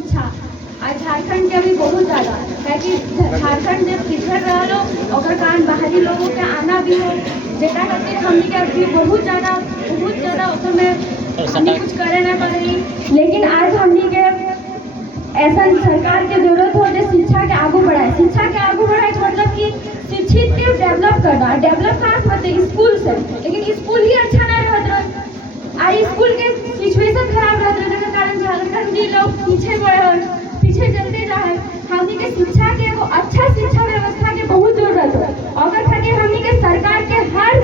शिक्षा आज झारखंड के अभी बहुत ज़्यादा कि झारखंड जब पिछड़ रहा हो और कारण बाहरी लोगों के आना भी हो जेटा खातिर हमने के अभी बहुत ज़्यादा उसमें हमने कुछ करे ना पा रही। लेकिन आज हमने के ऐसा सरकार के जरूरत हो जो शिक्षा के आगे बढ़ाए। शिक्षा के आगे बढ़ाए मतलब कि शिक्षित के डेवलप करना। डेवलप कहाँ से होते स्कूल से, लेकिन स्कूल ही अच्छा ना रहता। आज स्कूल के सिचुएशन खराब रहता है जिसके कारण झारखंड के लोग पीछे चलते जा रहे। हमनी के शिक्षा के एगो अच्छा शिक्षा व्यवस्था के बहुत जरूरत है। अगर खातिर हमनी के सरकार के हर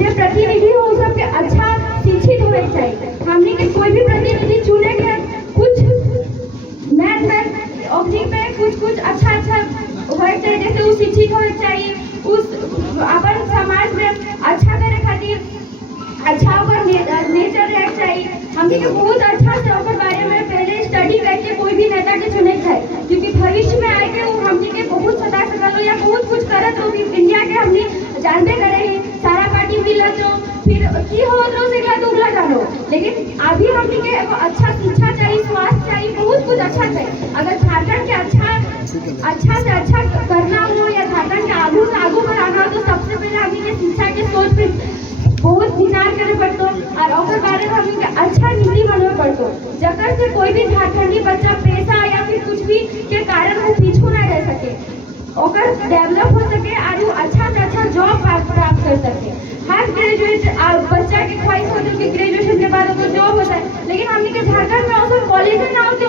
जो प्रतिनिधि हो सबके अच्छा शिक्षित होने चाहिए। हमनी के कोई भी प्रतिनिधि चुने के कुछ अवधि में कुछ अच्छा होना चाहिए, जैसे वो शिक्षित होना चाहिए, उस अपन समाज में अच्छा करे खातिर अच्छा नेचर रहना चाहिए। हमने के बहुत अच्छा से ओकर बारे में पहले स्टडी करके कोई भी नेता के चुने चाहिए, क्योंकि भविष्य में आएंगे वो हमने के बहुत सता सकल या बहुत कुछ करत हो। इंडिया के हमने जानते करे ही सारा पार्टी मिलत हो फिर की होत रो से तो उगला जानो। लेकिन अभी हमने के अच्छा शिक्षा चाहिए, स्वास्थ्य चाहिए, बहुत कुछ अच्छा चाहिए। अगर झारखंड के अच्छा से अच्छा करना हो या झारखंड के आगू से आगू बढ़ाना हो तो सबसे पहले हमने के शिक्षा के सोच पे बहुत विचार करे पड़तो और ओकर बारे में हमने अच्छा नीति बनवे पड़तो, जकर से कोई भी झारखंडी बच्चा पैसा या फिर कुछ भी के कारण वो पीछू ना रह सके, ओकर डेवलप हो सके और वो अच्छा से अच्छा जॉब प्राप्त कर सके। हर ग्रेजुएट बच्चा की ख्वाहिश होती है कि ग्रेजुएशन के बाद उसको जॉब होता है, लेकिन हमने के झारखंड में और कॉलेज ना होते